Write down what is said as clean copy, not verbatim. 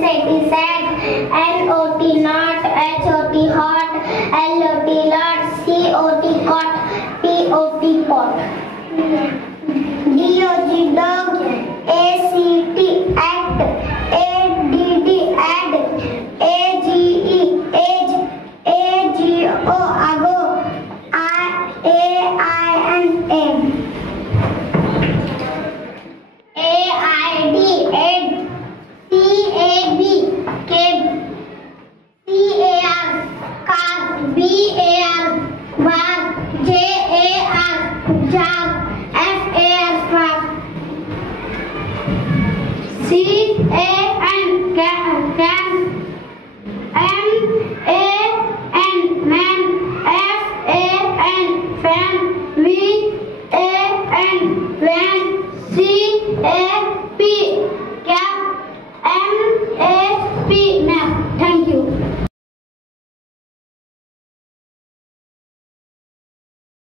SAT SAT, NOT not, HOT hot, LOT lot, COT cot, POT pot. DOG dog, ACT act, ADD add, AGE age, AGO ago, AIN aim, AID aid, CAB cab, CAR car, BAR bag, JAR jar, FAR far, CA